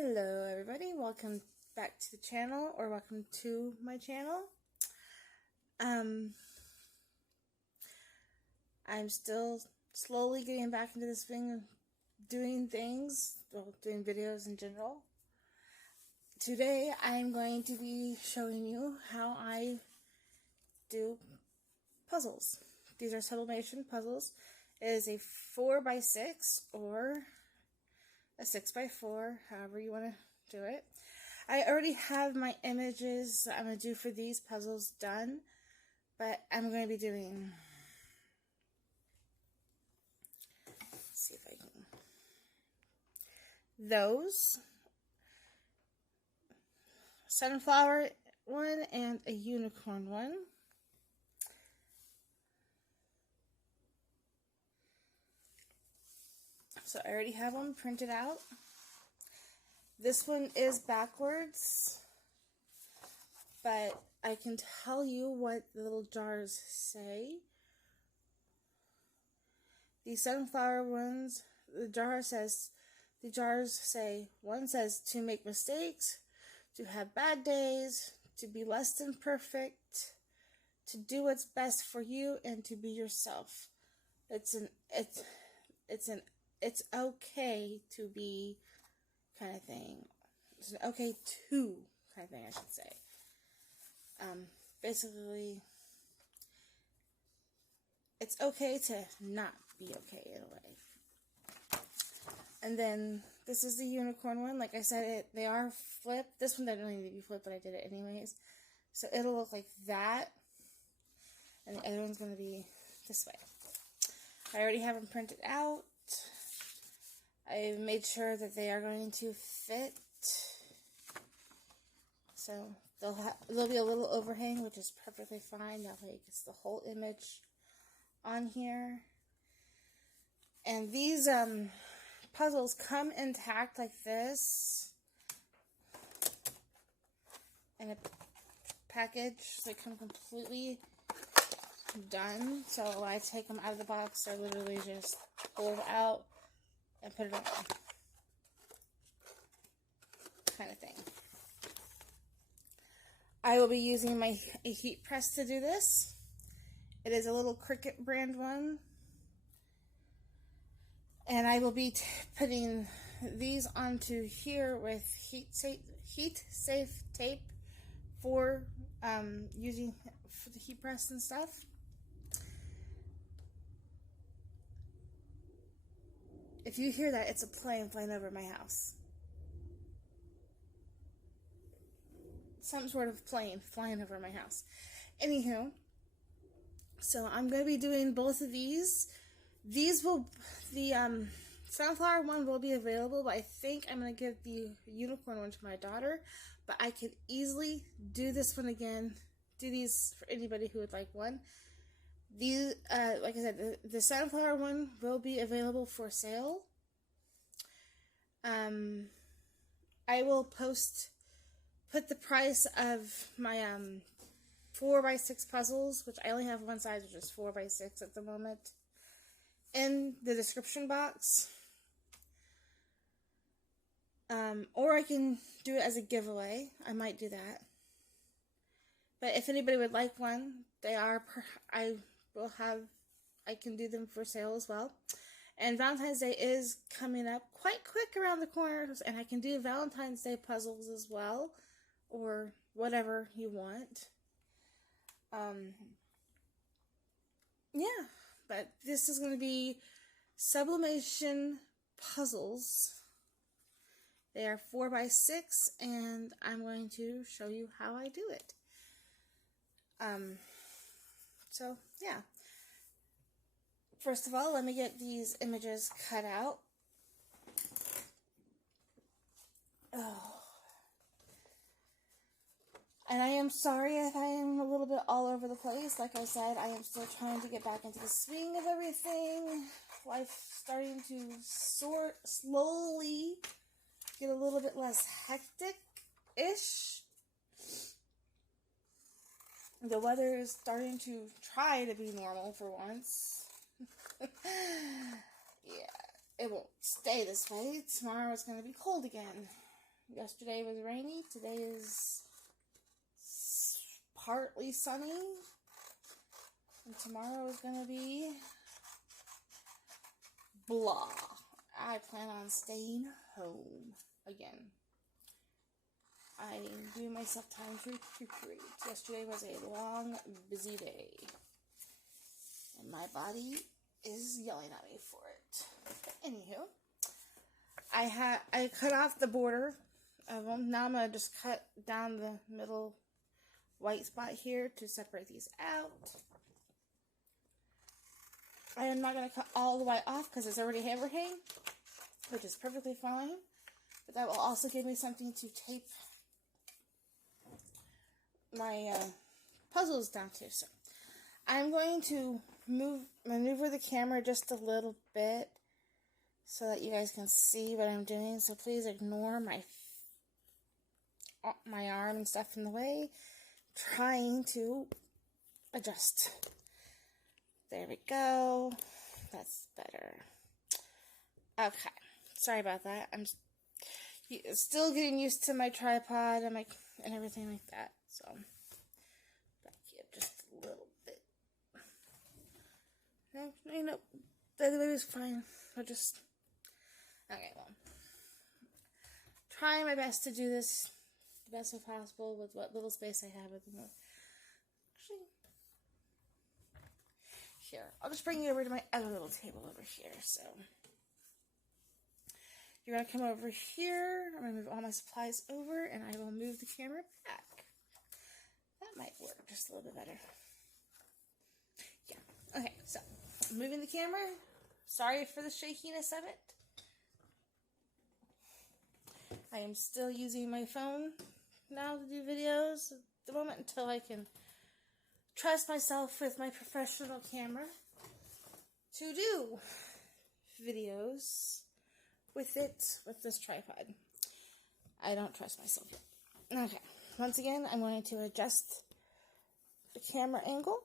Hello everybody, welcome back to the channel, or welcome to my channel. I'm still slowly getting back into the swing of doing things, well, doing videos in general. Today I'm going to be showing you how I do puzzles. These are sublimation puzzles. It is a 4x6 or a 6x4, however you want to do it. I already have my images that I'm going to do for these puzzles done, but I'm going to be doing, let's see if I can, those, sunflower one and a unicorn one. So I already have one printed out. This one is backwards, but I can tell you what the little jars say. The sunflower ones, the jars say, one says to make mistakes, to have bad days, to be less than perfect, to do what's best for you, and to be yourself. It's okay to be kind of thing. It's an okay to kind of thing, I should say. Basically, it's okay to not be okay in a way. And then this is the unicorn one. Like I said, they are flipped. This one doesn't need to be flipped, but I did it anyways. So it'll look like that. And the other one's going to be this way. I already have them printed out. I made sure that they are going to fit. So there'll be a little overhang, which is perfectly fine. That way it gets the whole image on here. And these puzzles come intact like this in a package. They come completely done. So when I take them out of the box, I literally just pull it out and put it on, kind of thing. I will be using a heat press to do this. It is a little Cricut brand one, and I will be putting these onto here with heat safe tape for using for the heat press and stuff. If you hear that, it's a plane flying over my house. Some sort of plane flying over my house. Anywho, so I'm going to be doing both of these. The sunflower one will be available, but I think I'm going to give the unicorn one to my daughter. But I could easily do this one again. Do these for anybody who would like one. These, like I said, the sunflower one will be available for sale. I will put the price of my 4x6 puzzles, which I only have one size, which is 4x6 at the moment, in the description box. Or I can do it as a giveaway. I might do that. But if anybody would like one, I can do them for sale as well. And Valentine's Day is coming up quite quick around the corners, and I can do Valentine's Day puzzles as well, or whatever you want. Yeah, but this is going to be sublimation puzzles. They are 4x6, and I'm going to show you how I do it. So, yeah. First of all, let me get these images cut out. Oh. And I am sorry if I am a little bit all over the place. Like I said, I am still trying to get back into the swing of everything. Life's starting to slowly get a little bit less hectic-ish. The weather is starting to try to be normal for once. Yeah, it won't stay this way. Tomorrow it's going to be cold again. Yesterday was rainy. Today is partly sunny. And tomorrow is going to be blah. I plan on staying home again. I give myself time to recuperate. Yesterday was a long, busy day. And my body is yelling at me for it. Anywho, I cut off the border of them. Now I'm going to just cut down the middle white spot here to separate these out. I am not going to cut all the way off because it's already overhang, which is perfectly fine. But that will also give me something to tape my puzzles down to. So I'm going to maneuver the camera just a little bit so that you guys can see what I'm doing. So please ignore my arm and stuff in the way. Trying to adjust. There we go. That's better. Okay. Sorry about that. I'm still getting used to my tripod and everything like that. So back here just a little bit. No, the other way is fine. I'll just okay. Well, trying my best to do this the best way possible with what little space I have at the moment. Actually, here, I'll just bring you over to my other little table over here. So you're going to come over here. I'm going to move all my supplies over, and I will move the camera back. That might work just a little bit better. Yeah. Okay, so I'm moving the camera. Sorry for the shakiness of it. I am still using my phone now to do videos at the moment until I can trust myself with my professional camera to do videos with this tripod. I don't trust myself yet. Okay, once again, I'm going to adjust the camera angle.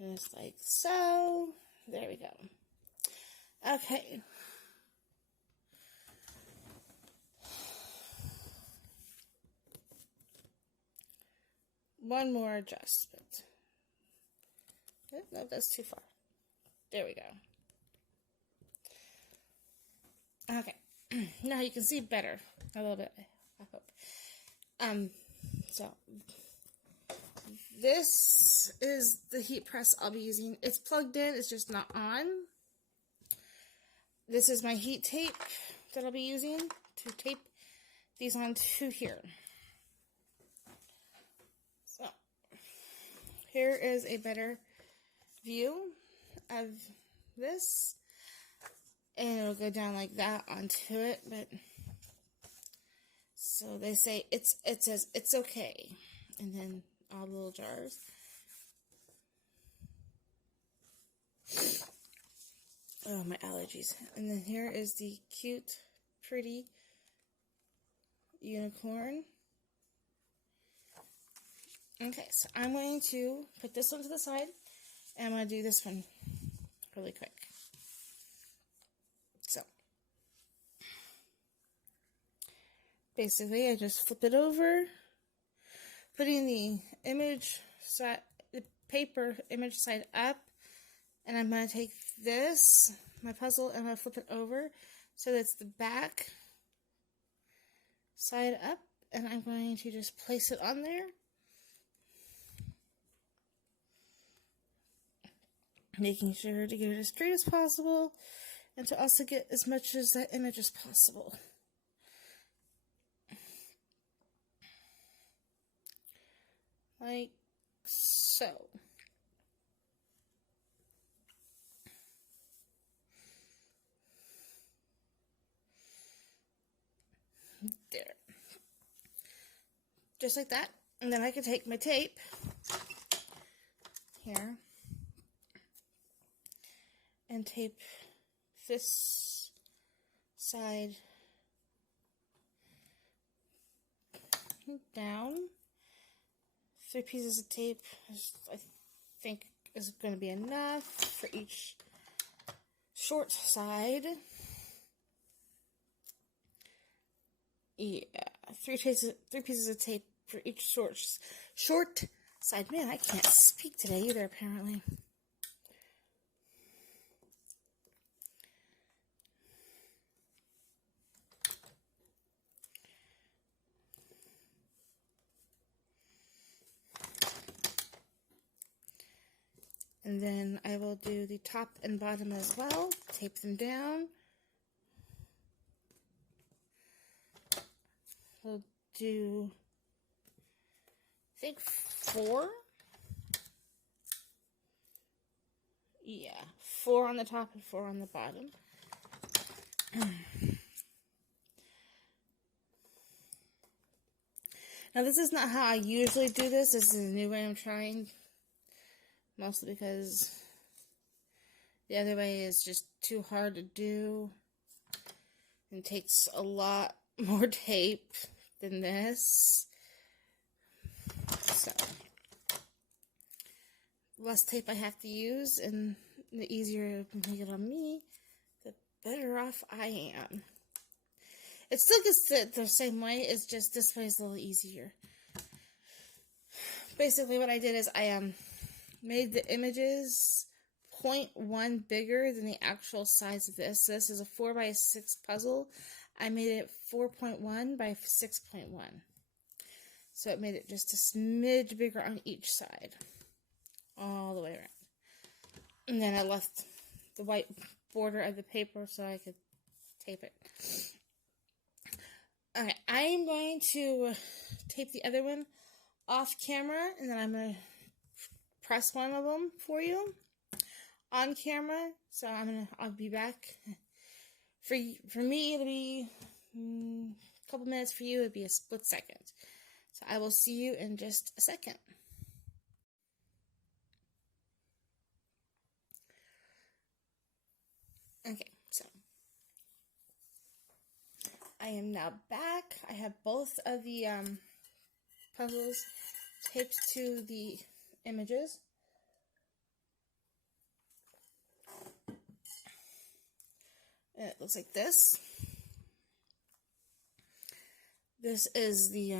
Just like so. There we go. Okay. One more adjustment. No, that's too far. There we go. Okay. Now you can see better. A little bit, I hope. So this is the heat press I'll be using. It's plugged in, it's just not on. This is my heat tape that I'll be using to tape these onto here. So here is a better view of this. And it'll go down like that onto it, but so they say it says it's okay. And then all the little jars. Oh, my allergies. And then here is the cute, pretty unicorn. Okay, so I'm going to put this one to the side, and I'm going to do this one really quick. So, basically, I just flip it over, putting the paper image side up, and I'm going to take this, my puzzle, and I'm going to flip it over so that's the back side up, and I'm going to just place it on there. Making sure to get it as straight as possible, and to also get as much as that image as possible. Like so. There. Just like that. And then I can take my tape here and tape this side down. 3 pieces of tape, I think, is going to be enough for each short side. Yeah, three pieces of tape for each short side. Man, I can't speak today either, apparently. And then I will do the top and bottom as well. Tape them down. We'll do, I think, 4. Yeah, 4 on the top and 4 on the bottom. Now, this is not how I usually do this. This is a new way I'm trying. Mostly because the other way is just too hard to do and takes a lot more tape than this. So, less tape I have to use, and the easier to make it on me, the better off I am. It still gets the same way, it's just this way is a little easier. Basically what I did is I made the images 0.1 bigger than the actual size of this. So this is a 4x6 puzzle. I made it 4.1 by 6.1. So it made it just a smidge bigger on each side. All the way around. And then I left the white border of the paper so I could tape it. Alright, I'm going to tape the other one off camera, and then I'm going to press one of them for you on camera. So I'll be back. For me, it'll be a couple minutes. For you, it'll be a split second. So I will see you in just a second. Okay, so I am now back. I have both of the puzzles taped to the images. And it looks like this. This is the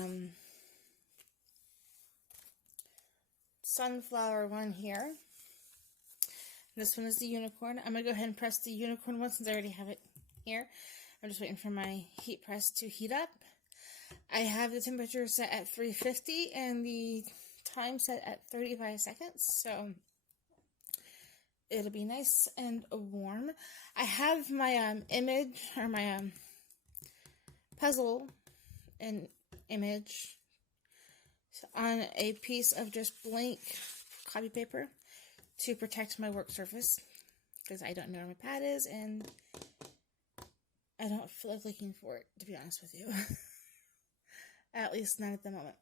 sunflower one here. This one is the unicorn. I'm going to go ahead and press the unicorn one since I already have it here. I'm just waiting for my heat press to heat up. I have the temperature set at 350 and the time set at 35 seconds. So it'll be nice and warm. I have my image, or my puzzle and image on a piece of just blank copy paper to protect my work surface, because I don't know where my pad is, and I don't feel like looking for it, to be honest with you. At least not at the moment.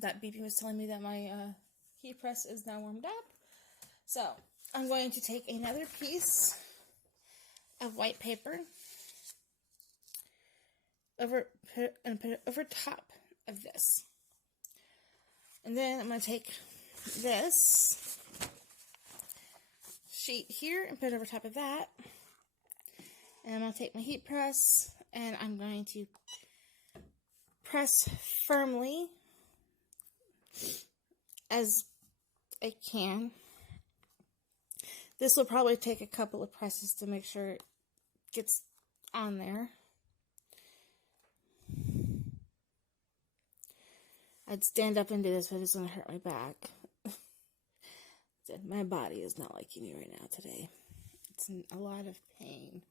That beeping was telling me that my heat press is now warmed up. So, I'm going to take another piece of white paper and put it over top of this. And then I'm going to take this sheet here and put it over top of that. And I'm going to take my heat press and I'm going to press firmly as I can. This will probably take a couple of presses to make sure it gets on there. I'd stand up and do this, but it's going to hurt my back. My body is not liking me right now today. It's in a lot of pain.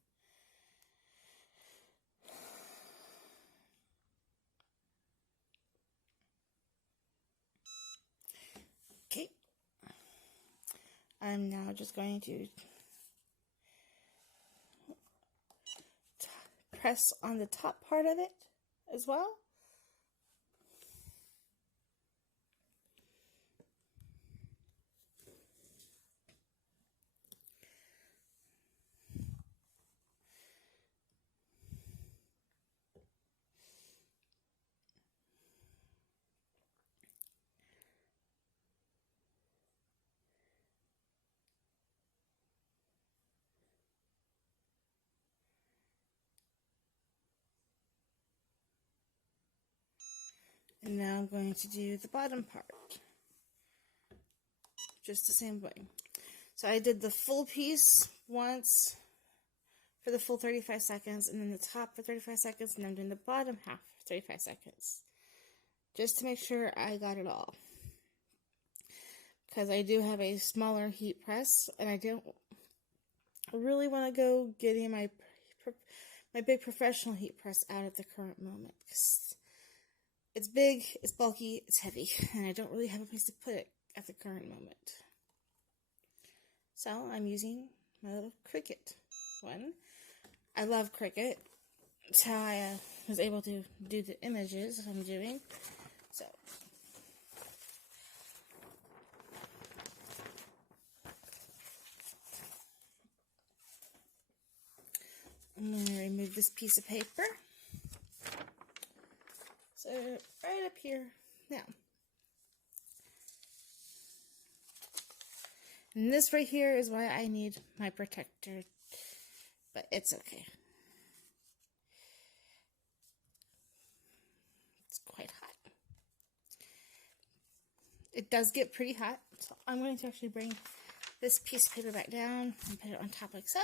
Okay. I'm now just going to press on the top part of it as well. And now I'm going to do the bottom part. Just the same way. So I did the full piece once for the full 35 seconds, and then the top for 35 seconds, and I'm doing the bottom half for 35 seconds. Just to make sure I got it all. Because I do have a smaller heat press, and I don't really want to go getting my big professional heat press out at the current moment. Because it's big, it's bulky, it's heavy, and I don't really have a place to put it at the current moment. So I'm using my little Cricut one. I love Cricut. It's how I was able to do the images I'm doing. So I'm going to remove this piece of paper. So right up here now. And this right here is why I need my protector, but it's okay. It's quite hot. It does get pretty hot, so I'm going to actually bring this piece of paper back down and put it on top like so.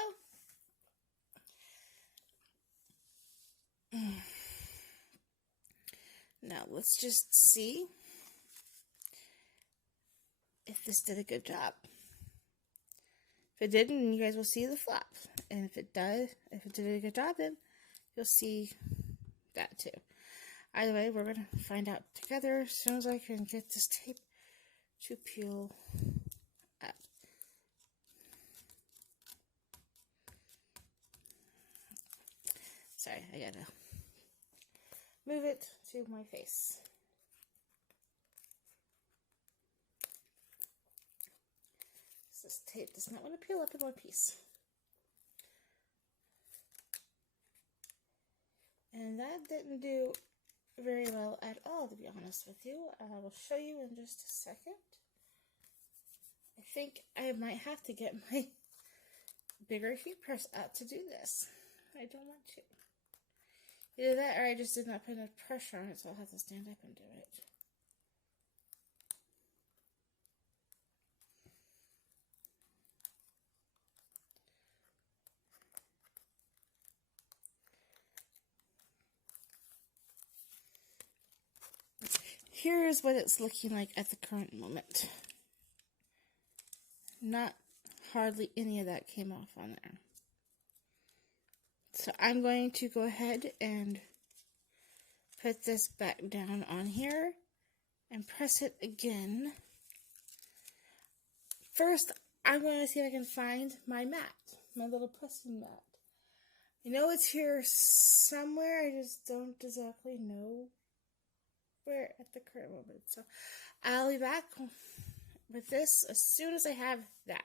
Now let's just see if this did a good job. If it didn't, you guys will see the flop. And if it did a good job, then you'll see that too. Either way, we're going to find out together as soon as I can get this tape to peel up. Sorry, I gotta move it to my face. This tape does not want to peel up in one piece. And that didn't do very well at all, to be honest with you. I will show you in just a second. I think I might have to get my bigger heat press out to do this. I don't want to. Either that or I just did not put enough pressure on it, so I'll have to stand up and do it. Here's what it's looking like at the current moment. Not hardly any of that came off on there. So I'm going to go ahead and put this back down on here and press it again. First, I'm going to see if I can find my mat, my little pressing mat. I know it's here somewhere, I just don't exactly know where at the current moment. So I'll be back with this as soon as I have that.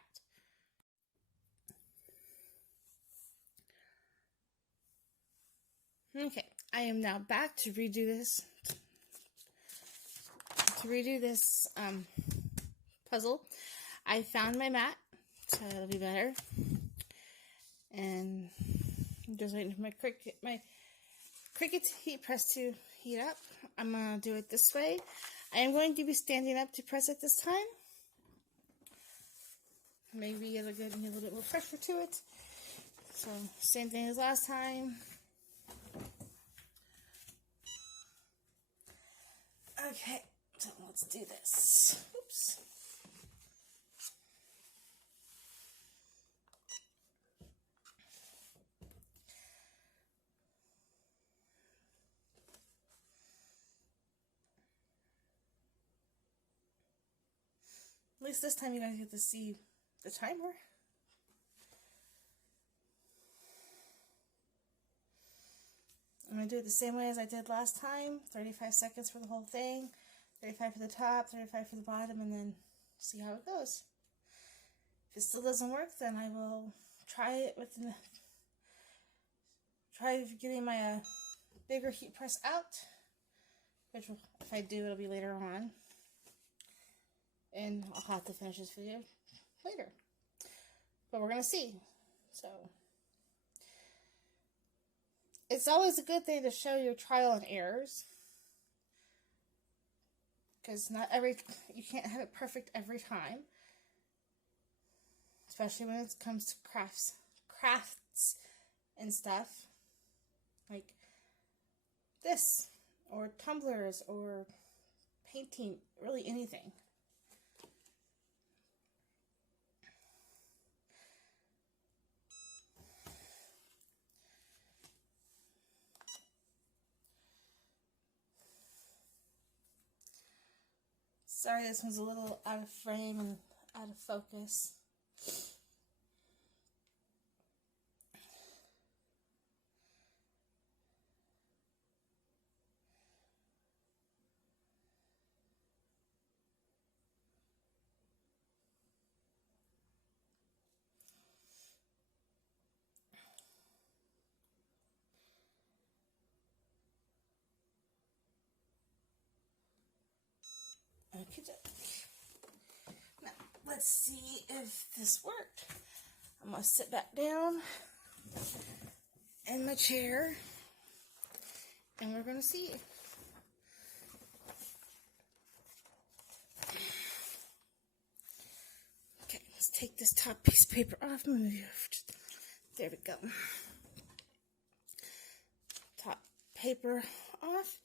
Okay, I am now back to redo this. Puzzle. I found my mat, so it'll be better. And I'm just waiting for my Cricut heat press to heat up. I'm going to do it this way. I am going to be standing up to press it this time. Maybe it'll give me a little bit more pressure to it. So, same thing as last time. Okay, so let's do this. Oops. At least this time you guys get to see the timer. I'm going to do it the same way as I did last time. 35 seconds for the whole thing. 35 for the top, 35 for the bottom, and then see how it goes. If it still doesn't work, then I will try it with try getting my bigger heat press out. Which, if I do, it'll be later on. And I'll have to finish this video later. But we're going to see. So, it's always a good thing to show your trial and errors. because you can't have it perfect every time, especially when it comes to crafts and stuff like this, or tumblers, or painting, really anything. Sorry, this one's a little out of frame and out of focus. Okay, now let's see if this worked. I'm gonna sit back down in my chair and we're gonna see. Okay, let's take this top piece of paper off. There we go. Top paper off.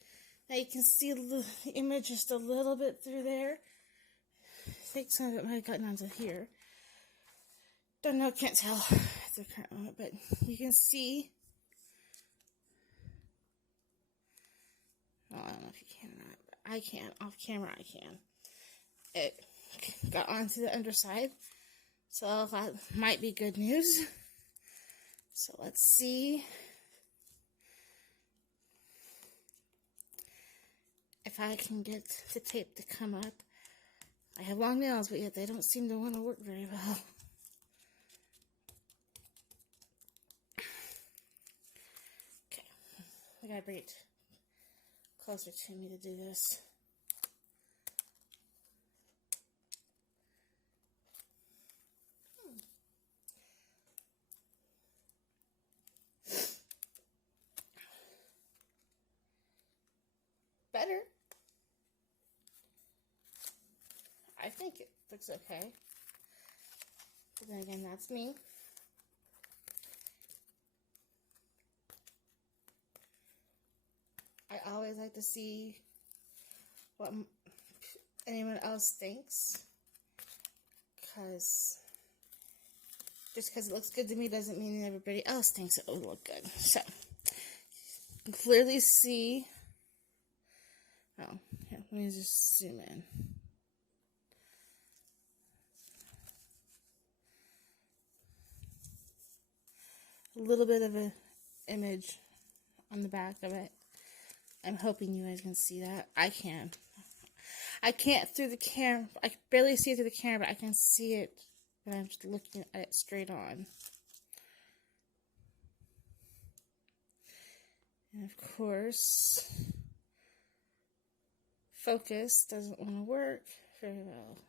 Now you can see the image just a little bit through there. I think some of it might have gotten onto here. Don't know, can't tell at the current moment, but you can see. Well, I don't know if you can or not, but I can. Off camera, I can. It got onto the underside, so that might be good news. So let's see if I can get the tape to come up. I have long nails, but yet they don't seem to want to work very well. Okay, I gotta bring it closer to me to do this. Better. I think it looks okay. But then again, that's me. I always like to see what anyone else thinks, because just because it looks good to me doesn't mean everybody else thinks it will look good. So, you can clearly see. Oh, here, let me just zoom in. A little bit of an image on the back of it. I'm hoping you guys can see that. I can. I can't through the camera. I can barely see it through the camera, but I can see it when I'm just looking at it straight on. And of course, focus doesn't want to work very well.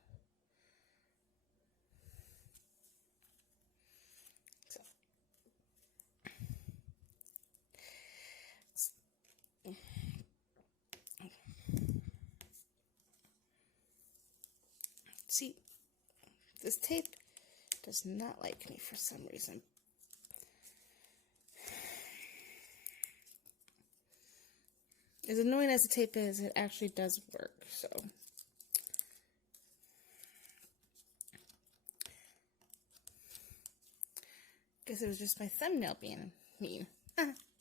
See, this tape does not like me for some reason. As annoying as the tape is, it actually does work, so. Guess it was just my thumbnail being mean.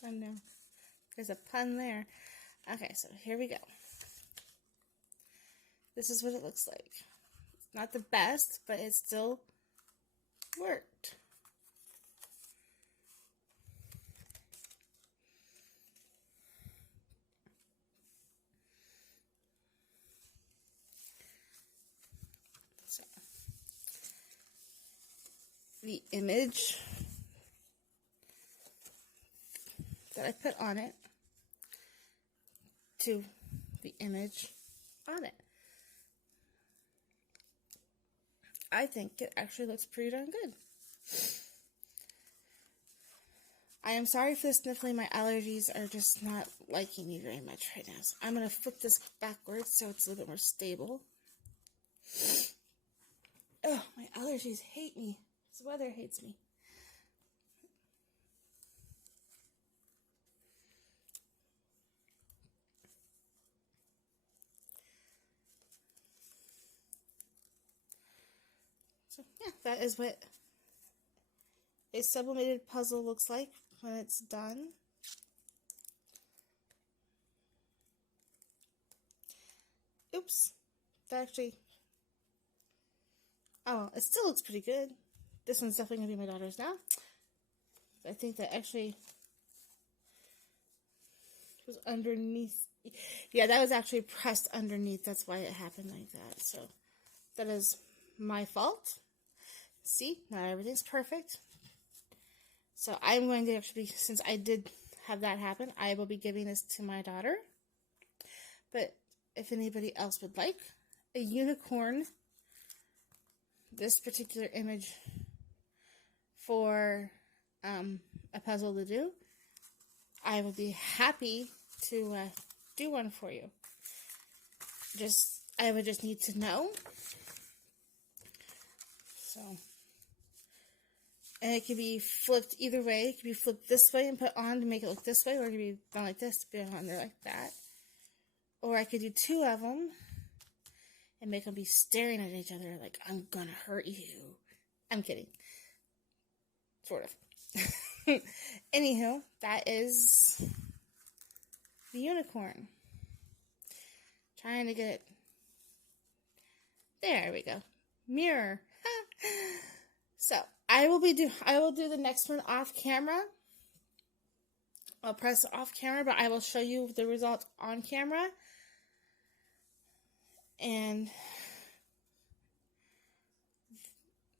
Thumbnail. There's a pun there. Okay, so here we go. This is what it looks like. Not the best, but it still worked. So, the image that I put on it to the image on it. I think it actually looks pretty darn good. I am sorry for the sniffling. My allergies are just not liking me very much right now. So I'm going to flip this backwards so it's a little bit more stable. Oh, my allergies hate me. This weather hates me. So, yeah, that is what a sublimated puzzle looks like when it's done. Oops. That actually... Oh, well, it still looks pretty good. This one's definitely going to be my daughter's now. I think that actually was underneath. Yeah, that was actually pressed underneath. That's why it happened like that. So, that is my fault. See, not everything's perfect. So I'm going to actually, since I did have that happen, I will be giving this to my daughter. But if anybody else would like a unicorn, this particular image for a puzzle to do, I will be happy to do one for you. I would just need to know. So, and it could be flipped either way. It could be flipped this way and put on to make it look this way, or it could be done like this to put it on there like that. Or I could do two of them and make them be staring at each other like, I'm gonna hurt you. I'm kidding. Sort of. Anywho, that is the unicorn. Trying to get it. There we go. Mirror. So I will do the next one off camera. I'll press off camera, but I will show you the result on camera. And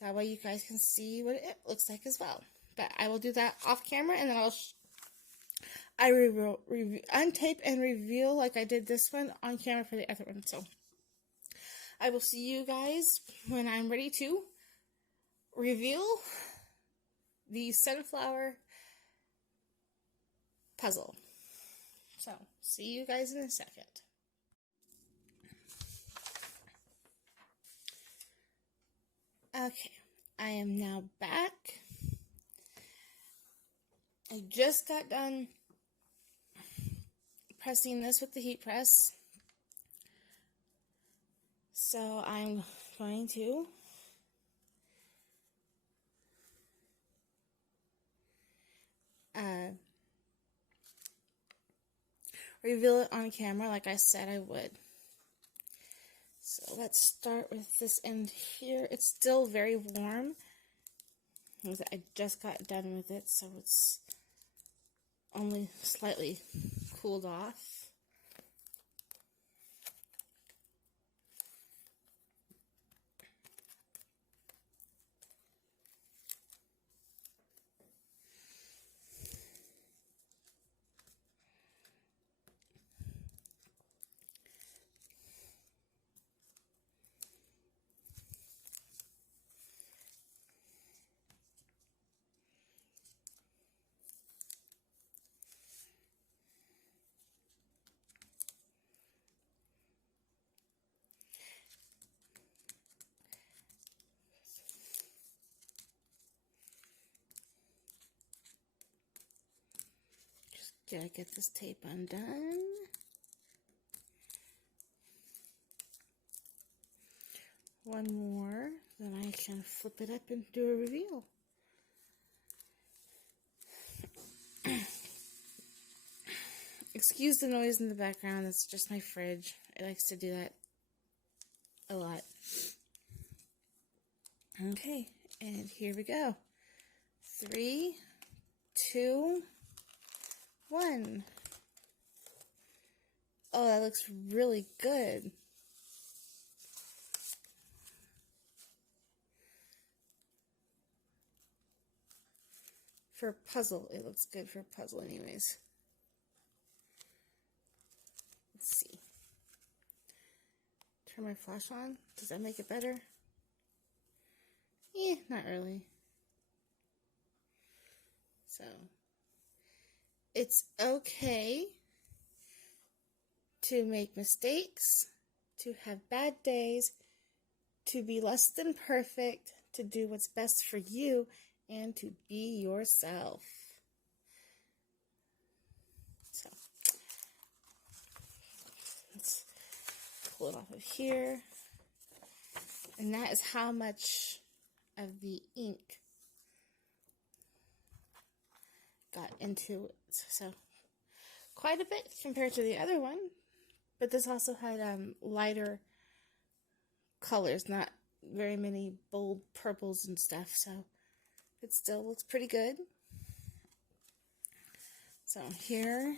that way you guys can see what it looks like as well. But I will do that off camera, and then I will untape and reveal like I did this one on camera for the other one. So I will see you guys when I'm ready to reveal the sunflower puzzle. So, see you guys in a second. Okay, I am now back. I just got done pressing this with the heat press. So I'm going to reveal it on camera like I said I would. So let's start with this end here. It's still very warm. I just got done with it, so it's only slightly cooled off. Gotta get this tape undone. One more, then I can flip it up and do a reveal. Excuse the noise in the background, that's just my fridge. It likes to do that a lot. Okay, and here we go. 3, 2, 1. Oh, that looks really good. For a puzzle, it looks good for a puzzle anyways. Let's see. Turn my flash on. Does that make it better? Not really. So, It's okay to make mistakes, to have bad days, to be less than perfect, to do what's best for you, and to be yourself. So, let's pull it off of here. And that is how much of the ink got into it. So, quite a bit compared to the other one. But this also had lighter colors, not very many bold purples and stuff. So, it still looks pretty good. So, here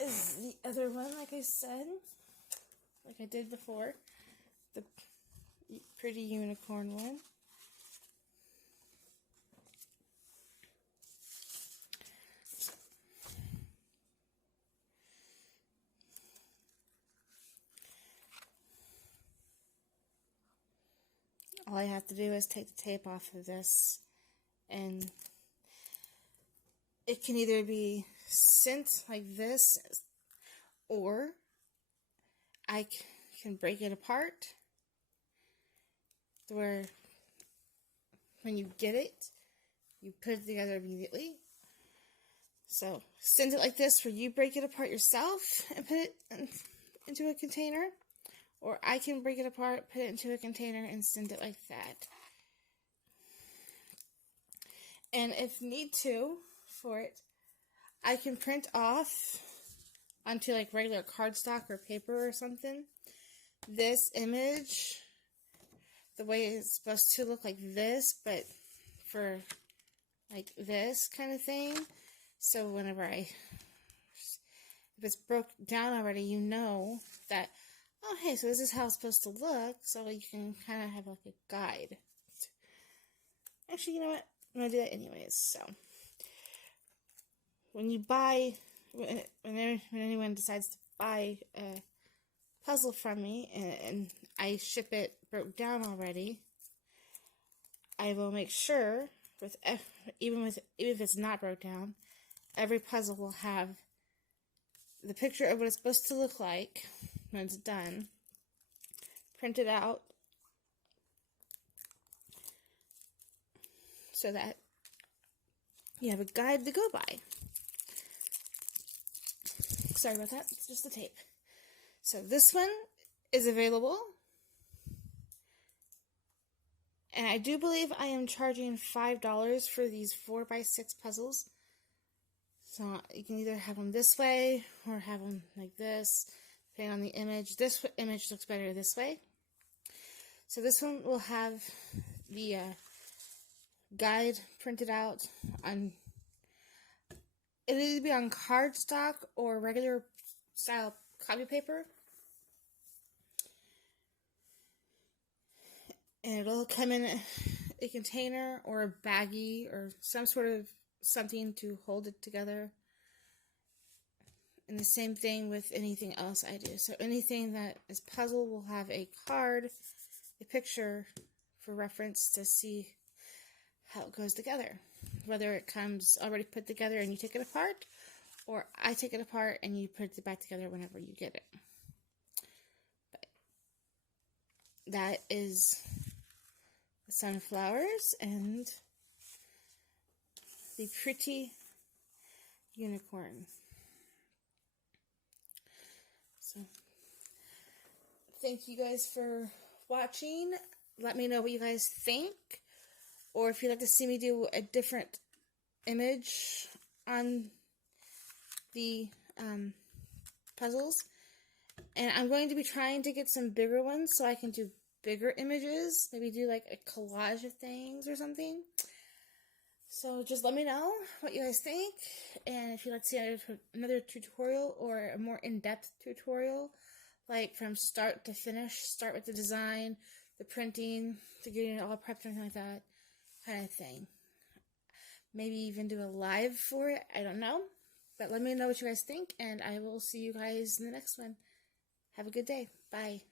is the other one, like I said, like I did before, the pretty unicorn one. All I have to do is take the tape off of this, and it can either be sent like this, or I can break it apart where when you get it, you put it together immediately. So send it like this where you break it apart yourself and put it into a container, or I can break it apart, put it into a container, and send it like that. And if need to for it, I can print off onto like regular cardstock or paper or something this image the way it's supposed to look, like this, but for like this kind of thing. So whenever if it's broke down already, you know that, oh hey, so this is how it's supposed to look, so you can kind of have like a guide. Actually, you know what? I'm going to do that anyways. So when you buy, when anyone decides to buy a puzzle from me and I ship it broke down already, I will make sure even if it's not broke down, every puzzle will have the picture of what it's supposed to look like when it's done, printed out, so that you have a guide to go by. Sorry about that, it's just the tape. So this one is available, and I do believe I am charging $5 for these 4x6 puzzles. So you can either have them this way or have them like this, depending on the image. This image looks better this way. So this one will have the guide printed out on, it'll either be on cardstock or regular style copy paper. And it'll come in a container or a baggie or some sort of something to hold it together. And the same thing with anything else I do. So anything that is puzzle will have a card, a picture for reference to see how it goes together. Whether it comes already put together and you take it apart, or I take it apart and you put it back together whenever you get it. But that is the sunflowers and the pretty unicorn. So, thank you guys for watching. Let me know what you guys think, or if you'd like to see me do a different image on the puzzles. And I'm going to be trying to get some bigger ones so I can do bigger images. Maybe do like a collage of things or something. So just let me know what you guys think, and if you'd like to see another tutorial or a more in-depth tutorial, like from start to finish, start with the design, the printing, to getting it all prepped and everything like that kind of thing. Maybe even do a live for it, I don't know. But let me know what you guys think, and I will see you guys in the next one. Have a good day. Bye.